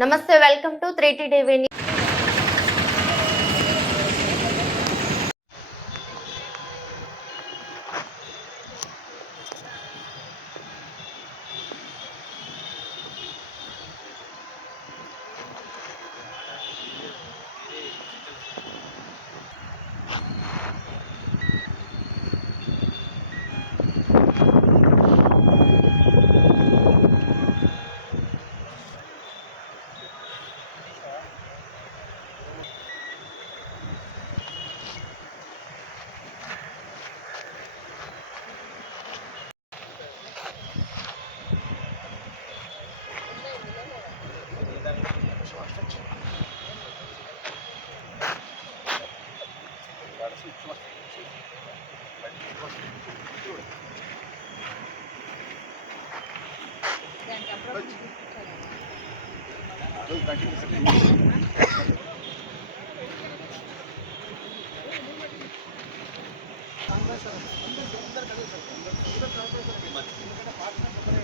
నమస్తే welcome to three TV అందరూ అందరూ కలిసి అందరూ అందరూ కలిసి అందరూ partner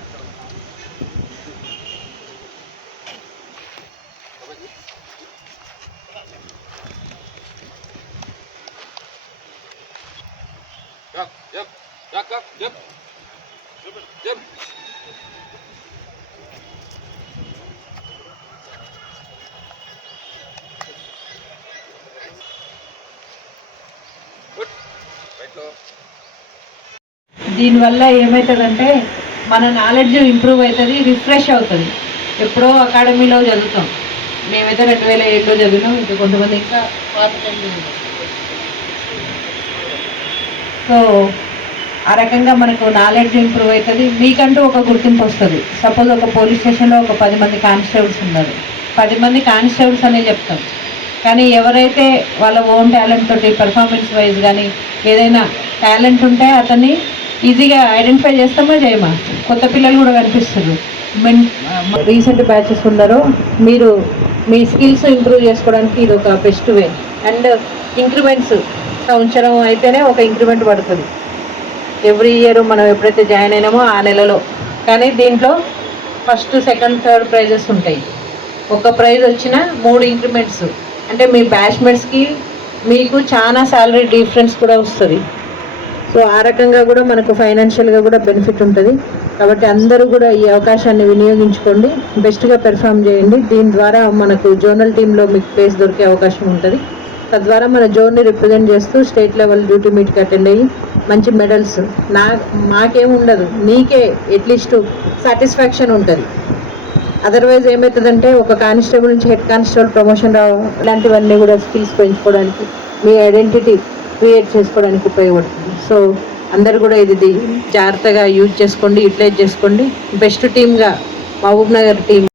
back up. Dip. Dip. దీనివల్ల ఏమవుతుందంటే మన నాలెడ్జ్ ఇంప్రూవ్ అవుతుంది రిఫ్రెష్ అవుతుంది ఎప్పుడో అకాడమీలో చదువుతాం మేమైతే రెండు వేల ఏడులో చదివినాం ఇంకా కొంతమంది ఇంకా పాత సో ఆ రకంగా మనకు నాలెడ్జ్ ఇంప్రూవ్ అవుతుంది మీకంటూ ఒక గుర్తింపు వస్తుంది సపోజ్ ఒక పోలీస్ స్టేషన్లో ఒక పది మంది కానిస్టేబుల్స్ ఉన్నారు పది మంది కానిస్టేబుల్స్ అనే చెప్తాం కానీ ఎవరైతే వాళ్ళ ఓన్ టాలెంట్ తోటి పెర్ఫార్మెన్స్ వైజ్ కానీ ఏదైనా టాలెంట్ ఉంటే అతన్ని ఈజీగా ఐడెంటిఫై చేస్తామా చేయమా కొత్త పిల్లలు కూడా కనిపిస్తారు మెన్ రీసెంట్ బ్యాచెస్ ఉన్నారు మీరు మీ స్కిల్స్ ఇంప్రూవ్ చేసుకోవడానికి ఇది ఒక బెస్ట్ వే అండ్ ఇంక్రిమెంట్స్ సంవత్సరం అయితేనే ఒక ఇంక్రిమెంట్ పడుతుంది ఎవ్రీ ఇయర్ మనం ఎప్పుడైతే జాయిన్ అయినామో ఆ నెలలో కానీ దీంట్లో ఫస్ట్ సెకండ్ థర్డ్ ప్రైజెస్ ఉంటాయి ఒక ప్రైజ్ వచ్చిన మూడు ఇంక్రిమెంట్స్ అంటే మీ బ్యాచ్మెంట్స్కి మీకు చాలా శాలరీ డిఫరెన్స్ కూడా వస్తుంది సో ఆ రకంగా కూడా మనకు ఫైనాన్షియల్గా కూడా బెనిఫిట్ ఉంటుంది కాబట్టి అందరూ కూడా ఈ అవకాశాన్ని వినియోగించుకోండి బెస్ట్గా పెర్ఫామ్ చేయండి దీని ద్వారా మనకు జోనల్ టీంలో మీకు ప్లేస్ దొరికే అవకాశం ఉంటుంది తద్వారా మన జోన్ని రిప్రజెంట్ చేస్తూ స్టేట్ లెవెల్ డ్యూటీ మీట్కి అటెండ్ అయ్యి మంచి మెడల్స్ నా మాకేం ఉండదు నీకే అట్లీస్ట్ సాటిస్ఫాక్షన్ ఉంటుంది అదర్వైజ్ ఏమవుతుందంటే ఒక కానిస్టేబుల్ నుంచి హెడ్ కానిస్టేబుల్ ప్రమోషన్ రావడం ఇలాంటివన్నీ కూడా స్కిల్స్ పెంచుకోవడానికి మీ ఐడెంటిటీ క్రియేట్ చేసుకోవడానికి ఉపయోగపడుతుంది సో అందరు కూడా ఇది జాగ్రత్తగా యూజ్ చేసుకోండి యూటిలైజ్ చేసుకోండి బెస్ట్ టీమ్గా మహబూబ్ నగర్ టీం